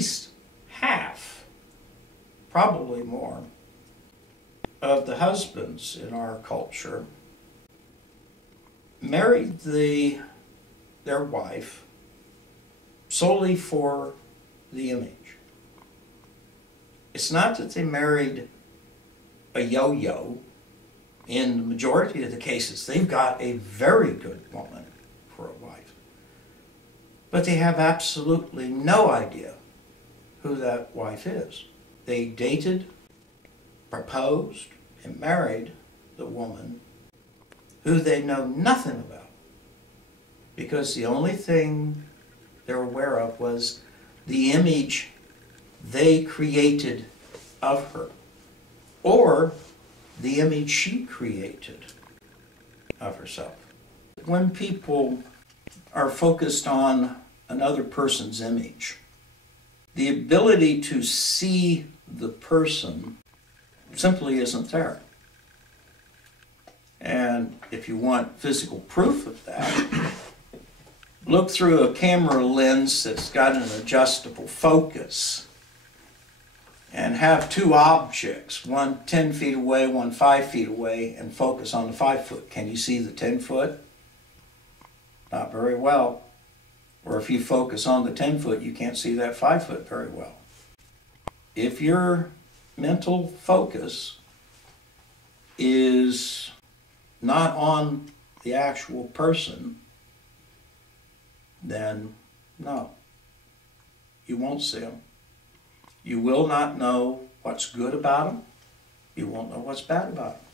least half, probably more, of the husbands in our culture married their wife solely for the image. It's not that they married a yo-yo. In the majority of the cases, they've got a very good woman for a wife. But they have absolutely no idea who that wife is. They dated, proposed, and married the woman who they know nothing about, because the only thing they're aware of was the image they created of her, or the image she created of herself. When people are focused on another person's image, the ability to see the person simply isn't there. And if you want physical proof of that, look through a camera lens that's got an adjustable focus and have two objects, one 10 feet away, one 5 feet away, and focus on the 5 foot. Can you see the 10 foot? Not very well. Or if you focus on the 10 foot, you can't see that 5 foot very well. If your mental focus is not on the actual person, then no, you won't see them. You will not know what's good about them. You won't know what's bad about them.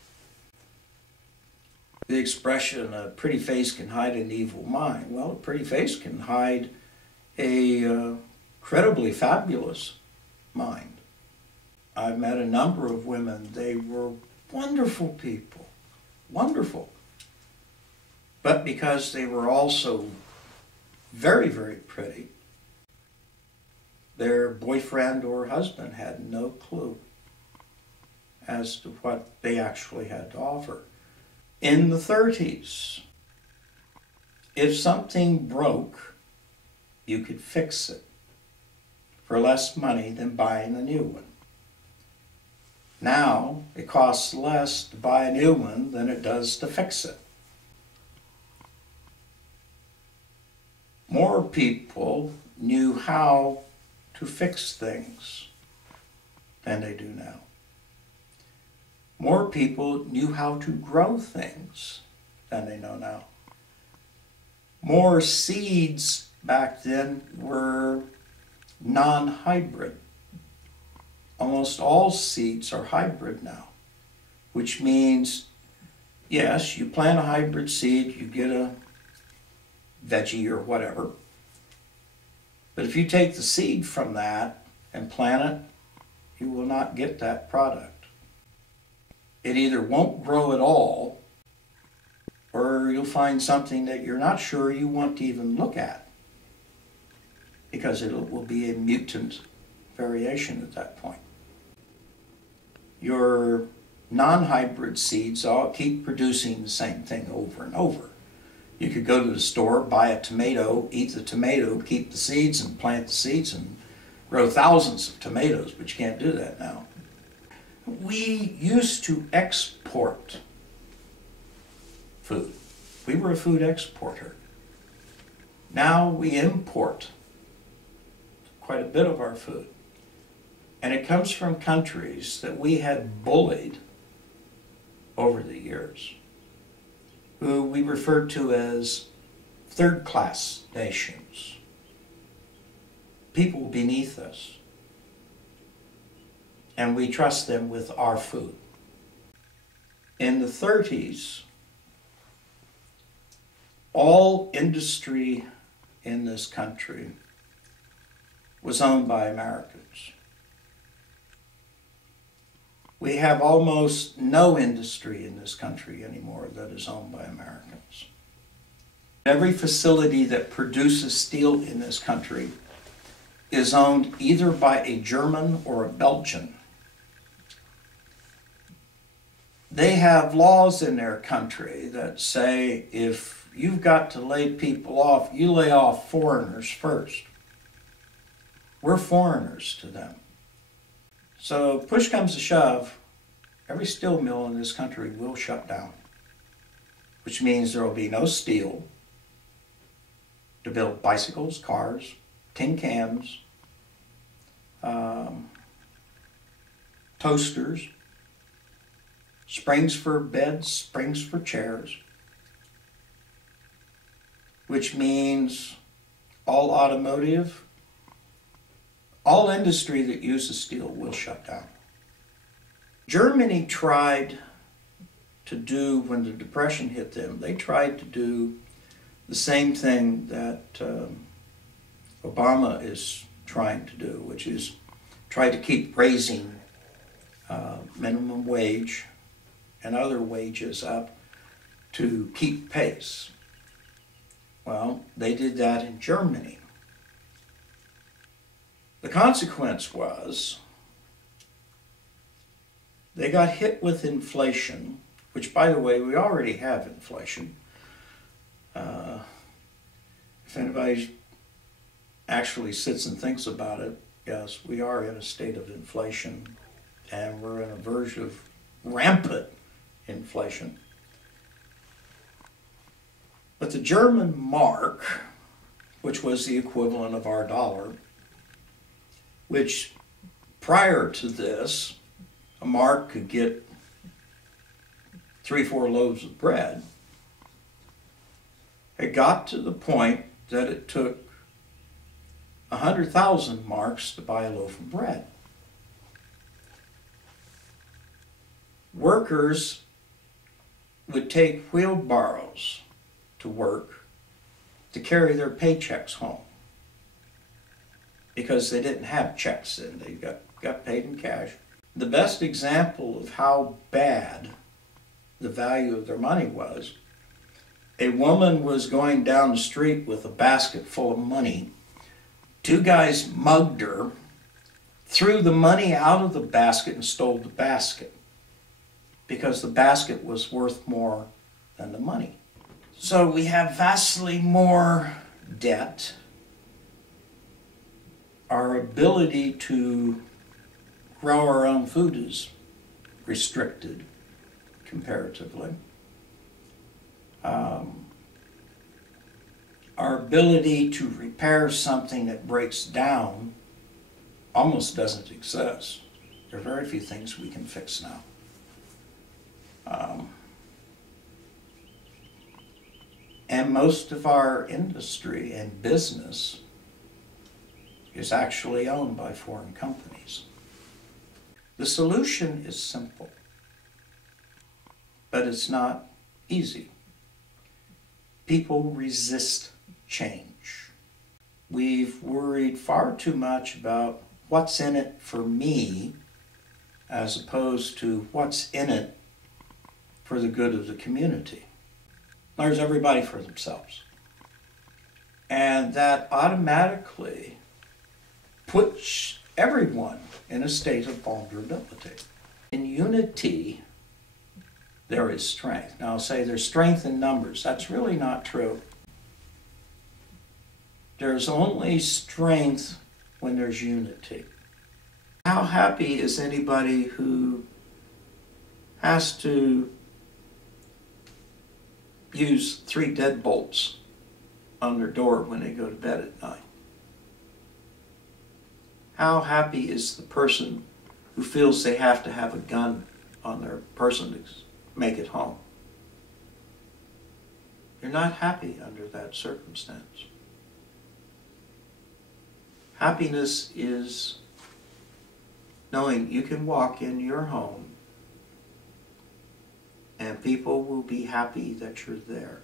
The expression, a pretty face can hide an evil mind. Well, a pretty face can hide a incredibly fabulous mind. I've met a number of women. They were wonderful people, wonderful. But because they were also very, very pretty, their boyfriend or husband had no clue as to what they actually had to offer. In the 30s, if something broke, you could fix it for less money than buying a new one. Now, it costs less to buy a new one than it does to fix it. More people knew how to fix things than they do now. More people knew how to grow things than they know now. More seeds back then were non-hybrid. Almost all seeds are hybrid now, which means, yes, you plant a hybrid seed, you get a veggie or whatever. But if you take the seed from that and plant it, you will not get that product. It either won't grow at all, or you'll find something that you're not sure you want to even look at, because it will be a mutant variation at that point. Your non-hybrid seeds all keep producing the same thing over and over. You could go to the store, buy a tomato, eat the tomato, keep the seeds and plant the seeds and grow thousands of tomatoes, but you can't do that now. We used to export food. We were a food exporter. Now we import quite a bit of our food. And it comes from countries that we had bullied over the years, who we referred to as third-class nations, people beneath us. And we trust them with our food. In the 30s, all industry in this country was owned by Americans. We have almost no industry in this country anymore that is owned by Americans. Every facility that produces steel in this country is owned either by a German or a Belgian. They have laws in their country that say if you've got to lay people off, you lay off foreigners first. We're foreigners to them. So push comes to shove, every steel mill in this country will shut down, which means there will be no steel to build bicycles, cars, tin cans, toasters, springs for beds, springs for chairs, which means all automotive, all industry that uses steel will shut down. Germany tried to do, when the Depression hit them, they tried to do the same thing that Obama is trying to do, which is try to keep raising minimum wage and other wages up to keep pace. Well, they did that in Germany. The consequence was they got hit with inflation, which, by the way, we already have inflation. If anybody actually sits and thinks about it, yes, we are in a state of inflation, and we're in a verge of rampant inflation. But the German mark, which was the equivalent of our dollar, which prior to this, a mark could get 3-4 loaves of bread, it got to the point that it took 100,000 marks to buy a loaf of bread. Workers would take wheelbarrows to work to carry their paychecks home because they didn't have checks and they got paid in cash. The best example of how bad the value of their money was, a woman was going down the street with a basket full of money. 2 guys mugged her, threw the money out of the basket and stole the basket because the basket was worth more than the money. So we have vastly more debt. Our ability to grow our own food is restricted comparatively. Our ability to repair something that breaks down almost doesn't exist. There are very few things we can fix now. And most of our industry and business is actually owned by foreign companies. The solution is simple, but it's not easy. People resist change. We've worried far too much about what's in it for me as opposed to what's in it for the good of the community. There's everybody for themselves. And that automatically puts everyone in a state of vulnerability. In unity, there is strength. Now, I'll say there's strength in numbers. That's really not true. There's only strength when there's unity. How happy is anybody who has to use 3 deadbolts on their door when they go to bed at night? How happy is the person who feels they have to have a gun on their person to make it home? You're not happy under that circumstance. Happiness is knowing you can walk in your home and people will be happy that you're there.